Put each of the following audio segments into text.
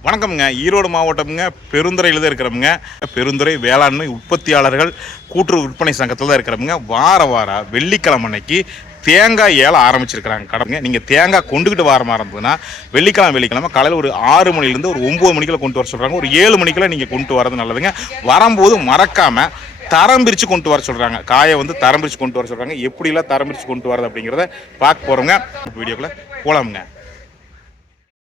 வணக்கம்ங்க. ஈரோடு மாவட்டம்ங்க பெருந்துறையில் தான் இருக்கிறவங்க பெருந்துறை வேளாண்மை உற்பத்தியாளர்கள் கூட்டுறவு விற்பனை சங்கத்தில் தான் இருக்கிறவங்க வார வாரம் வெள்ளிக்கிழமை அன்னைக்கு தேங்காய் ஏல ஆரம்பிச்சிருக்கிறாங்க கடமைங்க நீங்கள் தேங்காய் கொண்டுக்கிட்டு வர மாதிரி இருந்ததுன்னா வெள்ளிக்கிழமை வெள்ளிக்கிழமை காலையில் ஒரு ஆறு மணிலேருந்து ஒரு ஒம்பது மணிக்கெல்லாம் கொண்டு வர சொல்கிறாங்க ஒரு ஏழு மணிக்கெல்லாம் நீங்கள் கொண்டு வரது நல்லதுங்க. வரும்போது மறக்காமல் தரம் பிரித்து கொண்டு வர சொல்கிறாங்க காயை வந்து தரம் பிரித்து கொண்டு வர சொல்கிறாங்க எப்படிலாம் தரம் பிரித்து கொண்டு வரது அப்படிங்கிறத பார்க்க போகிறோங்க வீடியோக்குள்ளே போகலாமுங்க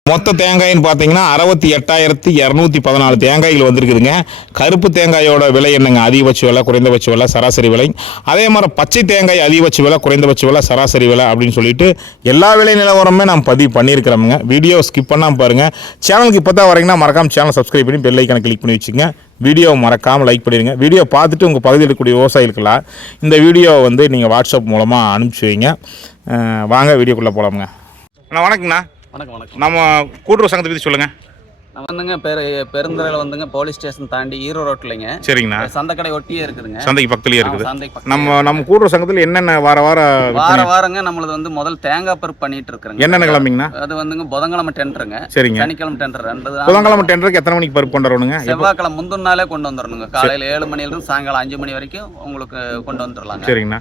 மொத்த தேங்காய்னு பார்த்தீங்கன்னா அறுபத்தி எட்டாயிரத்தி இரநூத்தி பதினாலு தேங்காய்கள் வந்திருக்குதுங்க. கருப்பு தேங்காயோட விலை என்னங்க? அதிகபட்ச விலை குறைந்தபட்ச விலை சராசரி விலை. அதே மாதிரி பச்சை தேங்காய் அதிகபட்ச விலை குறைந்தபட்ச விலை சராசரி விலை அப்படின்னு சொல்லிட்டு எல்லா விலை நிலவரமே நான் பதிவு பண்ணியிருக்கிறோமுங்க. வீடியோ ஸ்கிப் பண்ணாமல் பாருங்கள் சேனலுக்கு இப்போ தான் வரீங்கன்னா மறக்காமல் சேனல் சப்ஸ்கிரைப் பண்ணி பெல் ஐக்கனை கிளிக் பண்ணி வச்சுங்க. வீடியோ மறக்காமல் லைக் பண்ணிடுங்க. வீடியோ பார்த்துட்டு உங்கள் பகுதியில் இருக்கக்கூடிய விவசாயிகளுக்கெல்லாம் இந்த வீடியோவை வந்து நீங்கள் வாட்ஸ்அப் மூலமாக அனுப்பிச்சி வைங்க. வாங்க வீடியோக்குள்ளே போகலாமுங்க அண்ணா வணக்கங்கண்ணா. வணக்கம் வணக்கம். நம்ம கூட்டுறவு சங்கத்தை பற்றி சொல்லுங்கள் வந்துங்க பெரு பெருந்துறையில் வந்துங்க போலீஸ் ஸ்டேஷன் தாண்டி ஈரோ ரோட்லைங்க சரிங்கண்ணா. சந்தைக்கடை ஒட்டியே இருக்குதுங்க. சந்தைக்கு பக்கத்துலயே இருக்குது. சந்தைக்கு. நம்ம நம்ம கூட்டுறவு சங்கத்தில் என்னென்ன வார வார வார வாரங்க நம்மளது வந்து முதல் தேங்காய் பருப்பு பண்ணிட்டு இருக்கிறோங்க. என்னென்ன கிளம்பிங்கண்ணா அது வந்துங்க புதன்கிழமை டெண்டருங்க. சரிங்க. சனிக்கிழமை டெண்டர் ரெண்டு தான். புதன்கிழமை டெண்டருக்கு எத்தனை மணிக்கு பருப்பு கொண்டு வரணுங்க? செவ்வாய்க்கிழமை முந்தின நாளே கொண்டு வந்துடணுங்க காலையில ஏழு மணில இருந்து சாயங்காலம் அஞ்சு மணி வரைக்கும் உங்களுக்கு கொண்டு வந்துடலாங்க சரிங்கண்ணா.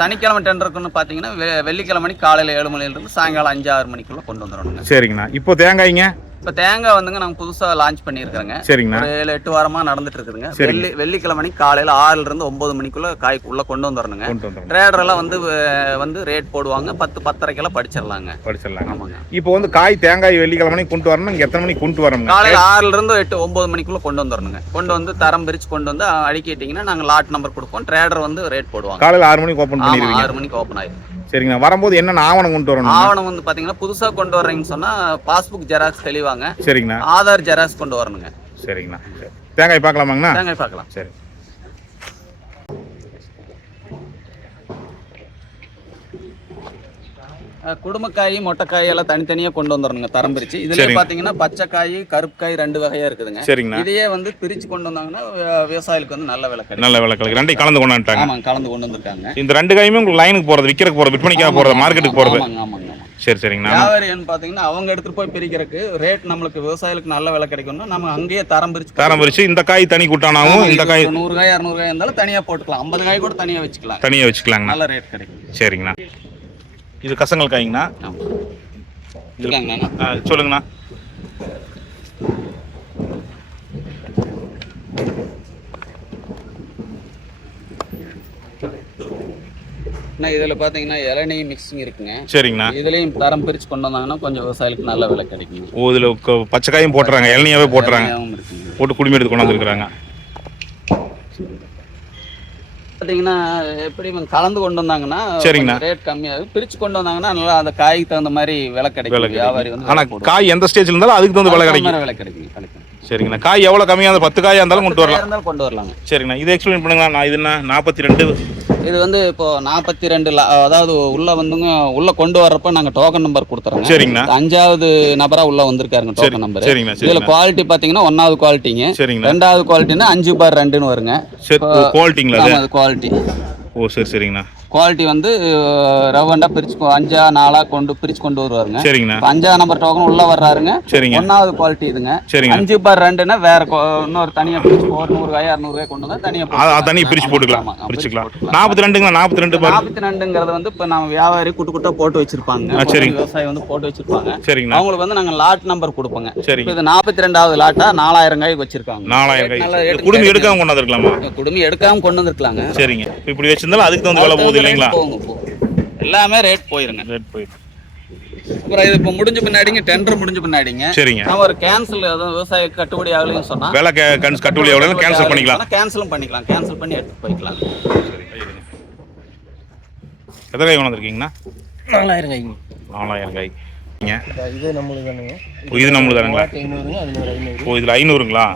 சனிக்கிழமை டெண்டருக்குன்னு பார்த்தீங்கன்னா வெள்ளிக்கிழமை காலையில ஏழு மணில இருந்து சாயங்காலம் அஞ்சு ஆறு மணிக்குள்ள கொண்டு வந்துடணுங்க சரிங்கண்ணா. இப்போ தேங்காய்ங்க? இப்போ தேங்காய் வந்துங்க நாங்கள் புதுசாக லான்ச் பண்ணியிருக்கிறோங்க. சரிங்கண்ணா. ஒரு ஏழு எட்டு வாரமா நடந்துட்டு இருக்குதுங்க. வெள்ளி வெள்ளிக்கிழமை காலையில ஆறுல இருந்து ஒன்பது மணிக்குள்ள காய் உள்ள கொண்டு வந்துடணுங்க கொண்டு வந்துடுங்க ட்ரேடர் எல்லாம் வந்து வந்து ரேட் போடுவாங்க. பத்து பத்தரைக்கெல்லாம் படிச்சிடலாங்க. படிச்சிடலாங்க. ஆமாங்க. இப்போ வந்து காய் தேங்காய் வெள்ளிக்கிழமை கொண்டு வரணும். இங்கே எத்தனை மணிக்கு கொண்டு வரணுங்க? காலையில ஆறுல இருந்து எட்டு ஒன்பது மணிக்குள்ள கொண்டு வந்துடணுங்க கொண்டு வந்து தரம் பிரிச்சு கொண்டு வந்து அடிக்கிட்டீங்கன்னா நாங்க லாட் நம்பர் கொடுப்போம். ட்ரேடர் வந்து ரேட் போடுவாங்க. காலையில் ஆறு மணிக்கு ஓப்பன் பண்ணிடுவீங்க. ஆறு மணிக்கு ஓப்பன் ஆயிடும். சரிங்கண்ணா வரும்போது என்னென்ன ஆவணம் கொண்டு வரணும் ஆவணம் வந்து பாத்தீங்கன்னா புதுசா கொண்டு வர்றீங்கன்னு சொன்னா பாஸ்புக் ஜெராக்ஸ் தெளிவாங்க. சரிங்கண்ணா ஆதார் ஜெராக்ஸ் கொண்டு வரணுங்க. சரிங்கண்ணா சரி. தேங்காய் பார்க்கலாமாங்கண்ணா? தேங்காய் பார்க்கலாம். சரி. குடும்பக்காய் மொட்டைக்காய் எல்லாம் தனித்தனியா கொண்டு வந்துடணுங்க தரம் பிரிச்சு. இதுல சரிங்க. பாத்தீங்கன்னா பச்சைக்காய் கருப்புக்காய் ரெண்டு வகையா இருக்குதுங்க. சரிங்கண்ணா. இதையே வந்து பிரிச்சு கொண்டு வந்தாங்கன்னா விவசாயிகளுக்கு வந்து நல்ல விலை கிடைக்கும். நல்ல விலை கலக்கு ரெண்டையும் கலந்து கொண்டாந்துட்டாங்க ஆமாங்க கலந்து கொண்டு வந்திருக்காங்க. இந்த ரெண்டு காயுமே உங்களுக்கு லைனுக்கு போகிறது விற்கிறக்கு போகிறது விற்பனைக்காக போகிறது மார்க்கெட்டுக்கு போகிறது ஆமாங்க. சரி சரிங்கண்ணா. வியாபாரின்னு பாத்தீங்கன்னா அவங்க எடுத்துட்டு போய் பிரிக்கிறதுக்கு ரேட் நம்மளுக்கு விவசாயிகளுக்கு நல்ல விலை கிடைக்கும்னா நம்ம அங்கேயே தரம் பிரிச்சு தரம் பிரிச்சு இந்த காய் தனி கூட்டானாவும் இந்த காய் நூறு காய் இரநூறு காய் இருந்தாலும் தனியா போட்டுக்கலாம். ஐம்பது காய் கூட தனியா வச்சுக்கலாம். தனியாக வச்சுக்கலாங்கண்ணா. நல்ல ரேட் கிடைக்கும். சரிங்கண்ணா. இது கசங்கல் காய்ங்கண்ணா. சொல்லுங்கண்ணா. அண்ணா, இதுல பாத்தீங்கன்னா இளநீ மிக்சிங் இருக்குங்க. சரிங்கண்ணா. இதுலயும் தரம் பிரிச்சு கொண்டு வந்தாங்கன்னா கொஞ்சம் விவசாயிகளுக்கு நல்ல விலை கிடைக்கும் ஓ இதில் பச்சை காயும் போட்டுறாங்க இளநியாவே போட்டுறாங்க. போட்டு குடுமி எடுத்து கொண்டாந்துருக்குறாங்க. பாத்தீங்கன்னா எப்படி கலந்து கொண்டு வந்தாங்கன்னா சரிங்கண்ணா. ரேட் கம்மியாகும். பிரிச்சு கொண்டு வந்தாங்கன்னா நல்லா அந்த காய்க்கு தகுந்த மாதிரி விலை கிடைக்கும். வியாபாரி வந்து ஆனால். காய் எந்த ஸ்டேஜில் இருந்தாலும் அதுக்கு தகுந்த விலை கிடைக்கும். விலை கிடைக்கும். கிடைக்கும் சரிங்கண்ணா. காய் எவ்வளோ கம்மியாக இருந்தாலும் பத்து காயாக இருந்தாலும் கொண்டு வரலாம். இருந்தாலும் கொண்டு வரலாங்க. சரிங்கண்ணா. இதை எக்ஸ்பிளைன் பண்ணுங்களா நான் இது என்ன? நாற்பத்தி ரெண்டு இது வந்து இப்போ நாற்பத்தி ரெண்டு அதாவது உள்ள வந்துங்க உள்ள கொண்டு வர்றப்ப நாங்க டோக்கன் நம்பர் கொடுத்துறோங்க. சரிங்கண்ணா. அஞ்சாவது நபரா உள்ள வந்திருக்காருங்க டோக்கன் நம்பர் இதுல குவாலிட்டி பாத்தீங்கன்னா ஒன்னாவது குவாலிட்டிங்க ரெண்டாவது குவாலிட்டினா அஞ்சு பார் ரெண்டுன்னு வருங்க. குவாலிட்டிங்களா குவாலிட்டி ஓ சரி சரிங்கண்ணா. குவாலிட்டி வந்து ரவண்டா பிரிச்சு அஞ்சா நாலா கொண்டு பிரிச்சு கொண்டு வருவாருங்க. சரிங்கண்ணா. இப்ப அஞ்சா நம்பர் டோக்கன் உள்ள வர்றாருங்க. சரிங்க. ஒன்னாவது குவாலிட்டி இதுங்க. சரிங்க. அஞ்சு பார் ரெண்டுன்னா வேற இன்னொரு தனியா பிரிச்சு ஒரு நூறு காய் இரநூறு காய் கொண்டு வந்தா தனியா தனியாக பிரிச்சு போட்டுக்கலாம். பிரிச்சுக்கலாம். நாற்பத்தி ரெண்டுங்களா? நாற்பத்தி ரெண்டு நாற்பத்தி ரெண்டுங்கிறது வந்து இப்ப நம்ம வியாபாரி குட்டு குட்டா போட்டு வச்சிருப்பாங்க. சரிங்க. விவசாயி வந்து போட்டு வச்சிருப்பாங்க. சரிங்கண்ணா. அவங்களுக்கு வந்து நாங்க லாட் நம்பர் கொடுப்போங்க. சரிங்க. இப்ப இது நாற்பத்தி ரெண்டாவது லாட்டா நாலாயிரம் காய் வச்சிருக்காங்க. நாலாயிரம் காய். rate குடுமி கிடைக்கும். எடுக்காம கொண்டாந்துருக்கலாமா குடுமி எடுக்காம கொண்டு வந்திருக்கலாங்க. சரிங்க. இப்ப இப்படி வச்சிருந்தாலும் அதுக்கு தகுந்த விலை போகுது இல்லைங்களா. எல்லாமே ரேட் போயிருங்க. ரேட் போயிடும் அப்புறம் இது இப்போ முடிஞ்ச பின்னாடிங்க டெண்டர் முடிஞ்ச பின்னாடிங்க. சரிங்க. நம்ம ஒரு கேன்சல் எதுவும் விவசாய கட்டுப்படி ஆகலைன்னு சொன்னா விலை கட்டுப்படி எவ்வளோ கேன்சல் பண்ணிக்கலாம். கேன்சலும் பண்ணிக்கலாம். கேன்சல் பண்ணி எடுத்து போய்க்கலாம். எத்தனை காய் கொண்டாந்துருக்கீங்கண்ணா? நாலாயிரம் கைங்க நாலாயிரம் காய். இது நம்மளுக்கு தானுங்க. ஓ, இது நம்மளுக்கு தானுங்களா? ஐநூறுங்க அது ஒரு ஐநூறு. ஓ இதில் ஐநூறுங்களா?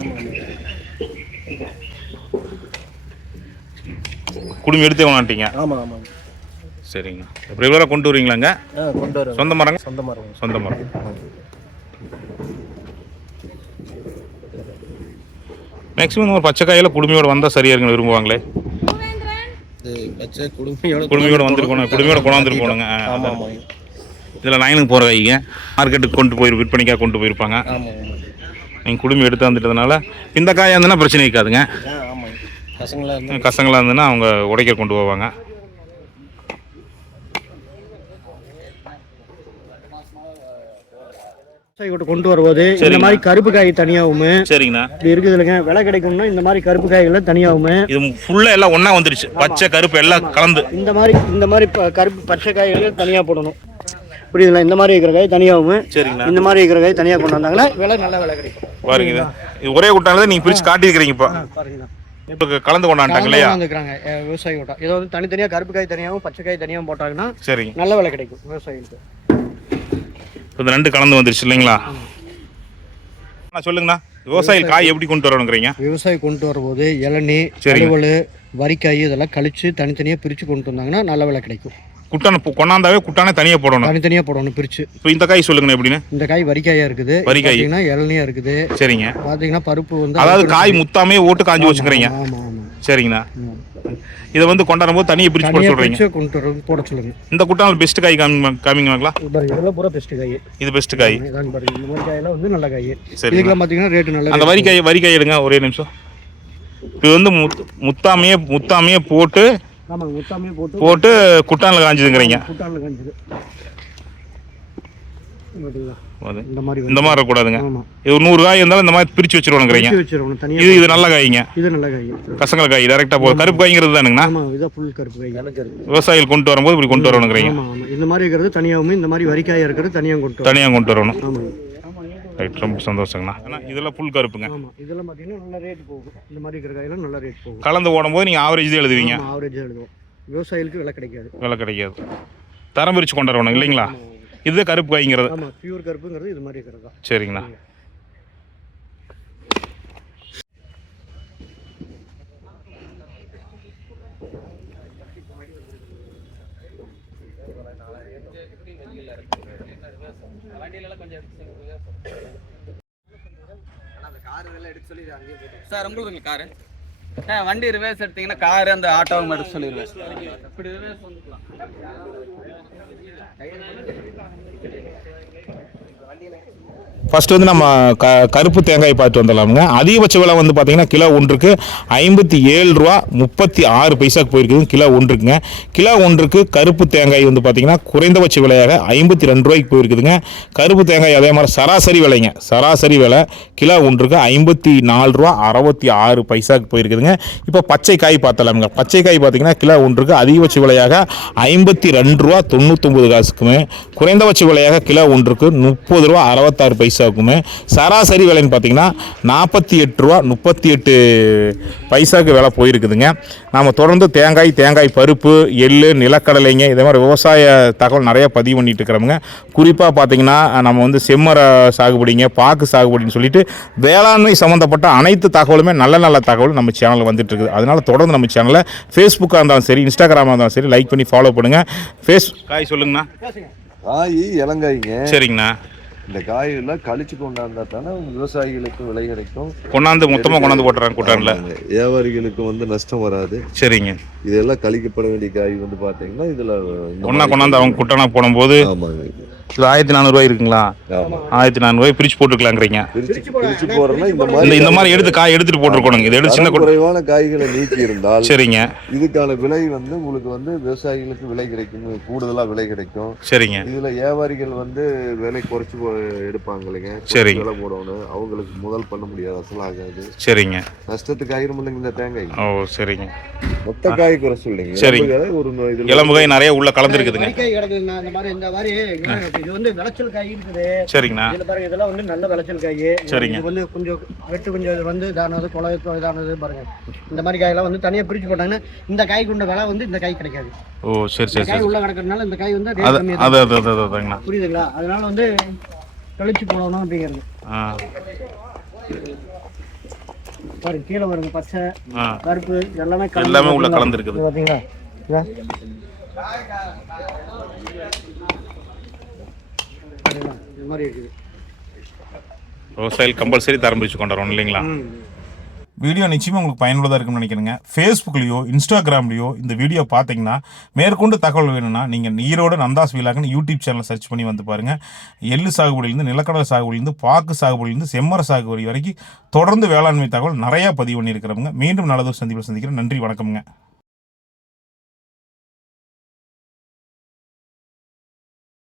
குடும்பம் எடுத்தே கொண்டாட்டீங்க ஆமாம் ஆமாங்க சரிங்க. ரெகுலராக கொண்டு வருவீங்களாங்க ஆ கொண்டு வரோம் சொந்த மரங்க? சொந்த மரம். சொந்த மரம். மேக்ஸிமம் ஒரு பச்சை காயில குடுமையோட வந்தால் சரியா இருக்குன்னு விரும்புவாங்களே? இது பச்சை குடுமையோட குடுமையோட வந்திருக்கணும் குடுமையோட கொண்டாந்துருக்கணுங்க ஆமாம் ஆமாங்க இதில் லைனுக்கு போகிற காய்ங்க. மார்க்கெட்டுக்கு கொண்டு போய் விற்பனைக்காக கொண்டு போயிருப்பாங்க. ஆமாம் ஆமாம் நீங்கள் குடுமி எடுத்து வந்துட்டதுனால இந்த காயாக இருந்ததுன்னா பிரச்சனை இருக்காதுங்க ஆ ஆமாங்க பசங்களாக இருந்தால் கசங்களாக இருந்ததுன்னா அவங்க உடைக்க கொண்டு போவாங்க. விவசாயி கிட்ட கொண்டு வரும்போது இந்த மாதிரி கருப்பு காய் தனியாகவும் சரிங்கண்ணா. இப்படி இருக்குது இல்லைங்க. விலை கிடைக்கும்னா இந்த மாதிரி கருப்பு காய்கள் தனியாகவும் இது ஃபுல்லாக எல்லாம் ஒன்றா வந்துருச்சு. பச்சை கருப்பு எல்லாம் கலந்து. இந்த மாதிரி இந்த மாதிரி கருப்பு பச்சை காய்கள் தனியாக போடணும். புரியுதுங்களா இந்த மாதிரி இருக்கிற காய் தனியாகவும் சரிங்கண்ணா. இந்த மாதிரி இருக்கிற காய் தனியாக கொண்டு வந்தாங்கன்னா விலை நல்ல விலை கிடைக்கும். பாருங்க இது. ஒரே குட்டானதை நீங்கள் பிரித்து காட்டியிருக்கிறீங்க இப்போ. பாருங்க. இப்போ கலந்து கொண்டாண்டாங்க இல்லையா? வந்துக்கிறாங்க விவசாயி கிட்ட இதை வந்து தனித்தனியாக கருப்பு காய் தனியாகவும் பச்சை காய் தனியாகவும் போட்டாங்கன்னா சரிங்க நல்ல விலை கிடைக்கும் விவசாயிகளுக்கு. இப்போ இந்த ரெண்டு கலந்து வந்துருச்சு இல்லைங்களா? சொல்லுங்கண்ணா. விவசாயிகள் காய் எப்படி கொண்டு வரணுங்கிறீங்க? விவசாயி கொண்டு வரும்போது இளநீ வரிக்காய் இதெல்லாம் கழிச்சு தனித்தனியாக பிரித்து கொண்டு வந்தாங்கன்னா நல்ல விலை கிடைக்கும். குட்டான கொண்டாந்தாவே குட்டானே தனியாக போடணும். தனித்தனியாக போடணும் பிரித்து இப்போ இந்த காய் சொல்லுங்கண்ணா எப்படின்னு இந்த காய் வரிக்காயா இருக்குது. வரிக்காய். இளநியா இருக்குது. சரிங்க. பார்த்தீங்கன்னா பருப்பு வந்து அதாவது காய் முத்தாமே ஓட்டு காஞ்சி வச்சுக்கிறீங்க. சரிங்கண்ணா. இதை வந்து கொண்டாடும் போது தனியாக போட பிரிச்சு கொண்டு வர போட சொல்லுங்க. இந்த குட்டான பெஸ்ட் காய் காமி காமிங்களாங்களா? இதெல்லாம் பூரா பெஸ்ட் காய். இது பெஸ்ட் காய். இதாங்க பாருங்க இந்த மாதிரி காயெல்லாம் வந்து நல்ல காய். சரிங்க. இதுக்கெல்லாம் பார்த்தீங்கன்னா ரேட்டு நல்ல அந்த வரி காய் வரி காய் எடுங்க ஒரே நிமிஷம். இது வந்து முத் முத்தாமையே முத்தாமையே போட்டு ஆமாங்க முத்தாமே போட்டு போட்டு குட்டானில் காஞ்சுதுங்கிறீங்க. காஞ்சுது. இந்த மாதிரி இந்த மாதிரி இருக்கக்கூடாதுங்க. இது நூறு காய் இருந்தாலும் இந்த மாதிரி பிரித்து தனியாக இது இது நல்ல காய்ங்க. இது நல்ல காய். கசங்கல காய் டேரெக்டாக போ கருப்பு காய்ங்கிறது தானுங்கண்ணா? ஆமா இதான் ஃபுல் கருப்பு காய். இருக்கு விவசாயிகள் கொண்டு வரும்போது இப்படி கொண்டு வரணுங்கிறீங்க. இந்த மாதிரி இருக்கிறது தனியாகவும் இந்த மாதிரி வரிக்காயா இருக்கிறது தனியாக கொண்டு வரணும். தனியாக கொண்டு வரணும். ரைட் ரொம்ப சந்தோஷங்கண்ணா. ஏன்னா இதெல்லாம் ஃபுல் கருப்புங்க. ஆமா இதெல்லாம் பார்த்தீங்கன்னா நல்ல ரேட் போகும். இந்த மாதிரி இருக்கிற காயெல்லாம் நல்ல ரேட் போகும். கலந்து ஓடும்போது நீங்கள் ஆவரேஜ் தான் எழுதுவீங்க. ஆவரேஜாக எழுதுவோம். விவசாயிகளுக்கு விலை கிடைக்காது. விலை கிடைக்காது. தரம் பிரித்து கொண்டு வரணும் இல்லைங்களா? இது கருப்பு காய்ங்கிறது. ஆமா பியூர் கருப்புங்கிறது இது மாதிரி இருக்கிறது. தான் சரிங்கண்ணா சார் உங்களுக்கு காரு. வண்டி ரிவர்ஸ் எடுத்தீங்கன்னா காரு அந்த ஆட்டோவும் எடுக்க சொல்லிடுவேன். இப்படி ரிவர்ஸ் வந்துக்கலாம். ஃபஸ்ட்டு வந்து நம்ம க கருப்பு தேங்காய் பார்த்து வந்துடலாமுங்க. அதிகபட்ச விலை வந்து பார்த்தீங்கன்னா கிலோ ஒன்றுக்கு ஐம்பத்தி ஏழு ரூபா முப்பத்தி ஆறு பைசாக்கு போயிருக்குது. கிலோ ஒன்றுக்குங்க. கிலோ ஒன்றுக்கு கருப்பு தேங்காய் வந்து பார்த்தீங்கன்னா குறைந்தபட்ச விலையாக ஐம்பத்தி ரெண்டு ரூபாய்க்கு போயிருக்குதுங்க. கருப்பு தேங்காய் அதே மாதிரி சராசரி விலைங்க. சராசரி விலை கிலோ ஒன்றுக்கு ஐம்பத்தி நாலு ரூபா அறுபத்தி ஆறு பைசாக்கு போயிருக்குதுங்க. இப்போ பச்சை காய் பார்த்தலாமுங்க பச்சை காய் பார்த்தீங்கன்னா கிலோ ஒன்றுக்கு அதிகபட்ச விலையாக ஐம்பத்தி ரெண்டு ரூபா தொண்ணூற்றொம்பது காசுக்குமே. குறைந்தபட்ச விலையாக கிலோ ஒன்றுக்கு முப்பது ரூபா அறுபத்தாறு பைசா பைசாவுக்குமே சராசரி விலைன்னு பார்த்தீங்கன்னா நாற்பத்தி எட்டு ரூபா முப்பத்தி எட்டு பைசாவுக்கு விலை போயிருக்குதுங்க. நாம் தொடர்ந்து தேங்காய் தேங்காய் பருப்பு எள்ளு நிலக்கடலைங்க இதே மாதிரி விவசாய தகவல் நிறைய பதிவு பண்ணிட்டு இருக்கிறோமுங்க குறிப்பாக பார்த்தீங்கன்னா நம்ம வந்து செம்மர சாகுபடிங்க பாக்கு சாகுபடின்னு சொல்லிட்டு வேளாண்மை சம்மந்தப்பட்ட அனைத்து தகவலுமே நல்ல நல்ல தகவல் நம்ம சேனலில் வந்துட்டு இருக்குது. அதனால தொடர்ந்து நம்ம சேனலை ஃபேஸ்புக்காக இருந்தாலும் சரி இன்ஸ்டாகிராமாக இருந்தாலும் சரி லைக் பண்ணி ஃபாலோ பண்ணுங்கள் ஃபேஸ் காய் சொல்லுங்கண்ணா. காய் இளங்காய்ங்க. சரிங்கண்ணா. இந்த காயெல்லாம் கழிச்சு கொண்டாந்தா தானே விவசாயிகளுக்கு விலை கிடைக்கும் கொண்டாந்து மொத்தமாக கொண்டாந்து போட்டுறாங்க குட்டானில். ஆமாங்க. வியாபாரிகளுக்கு வந்து நஷ்டம் வராது. சரிங்க. இதெல்லாம் கழிக்கப்பட வேண்டிய காய் வந்து பாத்தீங்கன்னா இதுல ஒன்றா கொண்டாந்து அவங்க குட்டானா போடும்போது ஆமாங்க. இது ஆயிரத்தி நானூறுரூவா இருக்குங்களா? ஆயிரத்தி போட்டுக்கலாங்கிறீங்க. பிரிச்சு போறோம்னா இந்த இந்த மாதிரி எடுத்து காய் எடுத்துட்டு போட்டுருக்கணுங்க. இதை எடுத்து சின்ன குறைவான காய்களை நீக்கி இருந்தால் சரிங்க. இதுக்கான விலை வந்து உங்களுக்கு வந்து விவசாயிகளுக்கு விலை கிடைக்கும். கூடுதலா விலை கிடைக்கும். சரிங்க. இதுல வியாபாரிகள் வந்து விலை குறைச்சு எடுப்பாங்க இல்லைங்க. சரிங்க. விலை போடணும். அவங்களுக்கு முதல் பண்ண முடியாது அசலாகாது சரிங்க. நஷ்டத்துக்கு ஆயிரும் இல்லைங்க இந்த தேங்காய். ஓ சரிங்க. மொத்த காய் குறை சொல்லிங்க சரிங்க. ஒரு இளம்பு காய் நிறைய உள்ள கலந்துருக்குதுங்க. இந்த மாதிரி இந்த மாதிரி இது வந்து விளைச்சல் காய் இருக்குது. சரிங்கண்ணா. இதுல பாருங்க இதெல்லாம் வந்து நல்ல விளைச்சல் காய். சரிங்க. இது வந்து கொஞ்சம் வெட்டு கொஞ்சம் வந்து இதானது குலை இதானது பாருங்க. இந்த மாதிரி காயெல்லாம் வந்து தனியா பிரிச்சு போட்டாங்கன்னா இந்த காய்க்கு உண்ட விலை வந்து இந்த காய் கிடைக்காது. ஓ சரி சரி காய் உள்ள கிடக்கிறதுனால இந்த காய் வந்து அது அது புரியுதுங்களா? அதனால வந்து கழிச்சு போடணும் அப்படிங்கிறது. பாருங்க கீழே வருங்க பச்சை கருப்பு எல்லாமே எல்லாமே உள்ள? கலந்துருக்குது. இது பாத்தீங்களா இதா? மாதிரி இருக்குது விவசாயிகள் கம்பல்சரி தரம் பிரித்து கொண்டு வரணும் இல்லைங்களா வீடியோ நிச்சயமாக உங்களுக்கு பயனுள்ளதாக இருக்கும்னு நினைக்கிறேங்க. ஃபேஸ்புக்லேயோ இன்ஸ்டாகிராம்லேயோ இந்த வீடியோ பார்த்தீங்கன்னா மேற்கொண்டு தகவல் வேணும்னா நீங்கள் ஈரோடு நந்தாஸ் வீலாகன்னு யூடியூப் சேனலை சர்ச் பண்ணி வந்து பாருங்கள் எள்ளு சாகுபடியிலேருந்து நிலக்கடலை சாகுபடியிலேருந்து பாக்கு சாகுபடியிலேருந்து செம்மர சாகுபடி வரைக்கும் தொடர்ந்து வேளாண்மை தகவல் நிறையா பதிவு பண்ணியிருக்கிறவங்க. மீண்டும் நல்லதொரு சந்திப்பில் சந்திக்கிறேன். நன்றி வணக்கம்ங்க.